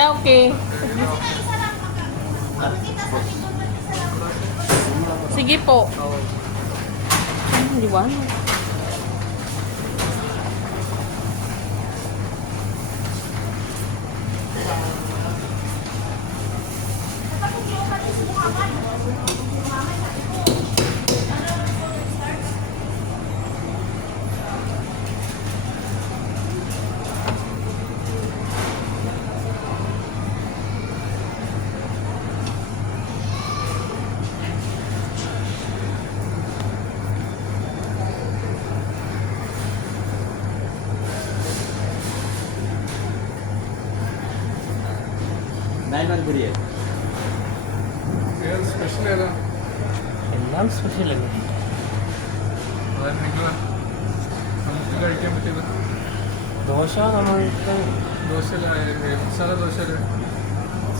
Yeah, okay. Sige po. Di ba? Special ഏതാ? എല്ലാം special അല്ലേ? നമുക്ക് കഴിക്കാൻ പറ്റിയത് ദോശ നമ്മൾക്ക് ദോശ, മസാല ദോശ,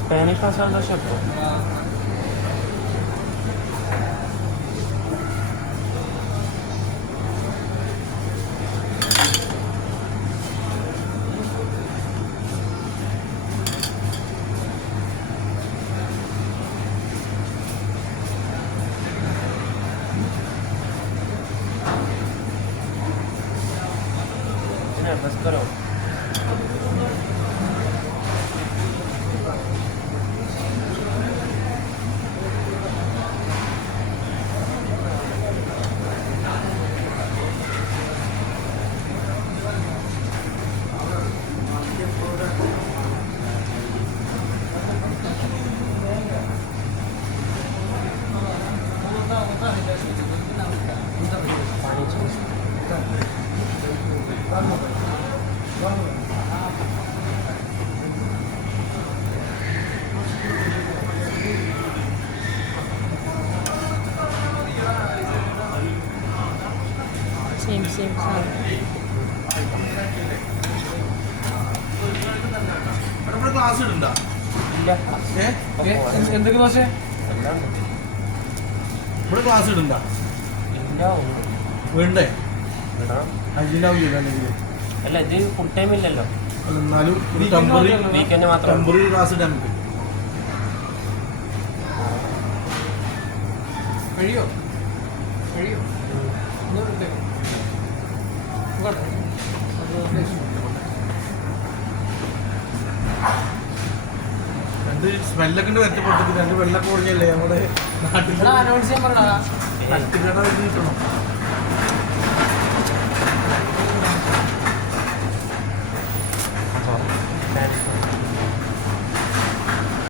സ്പാനിഷ് മസാല ദോശ ഇപ്പോൾ बस करो. Same. ക്ലാസ് ഇടണ്ട. എന്തൊക്കെ ദോശ ഇവിടെ ക്ലാസ് ഇടണ്ട വേണ്ടേ? അതിനാവില്ല അല്ല, ഇത് ഫുൾ ടൈം ഇല്ലല്ലോ. എന്നാലും വീക്കെൻഡ് മാത്രം ടെമ്പററി ക്ലാസ് ഇടാൻ പറ്റും. കഴിയോ? രണ്ട് സ്മെല്ലൊക്കെ ഉണ്ട് വരട്ടി പൊട്ടത്തിൽ. രണ്ട് വെള്ളമൊക്കെ ഓടിഞ്ഞല്ലേ നമ്മുടെ നാട്ടിൽ അനൗൺസ് ചെയ്യാൻ പറഞ്ഞ തട്ടുകട കിട്ടണം.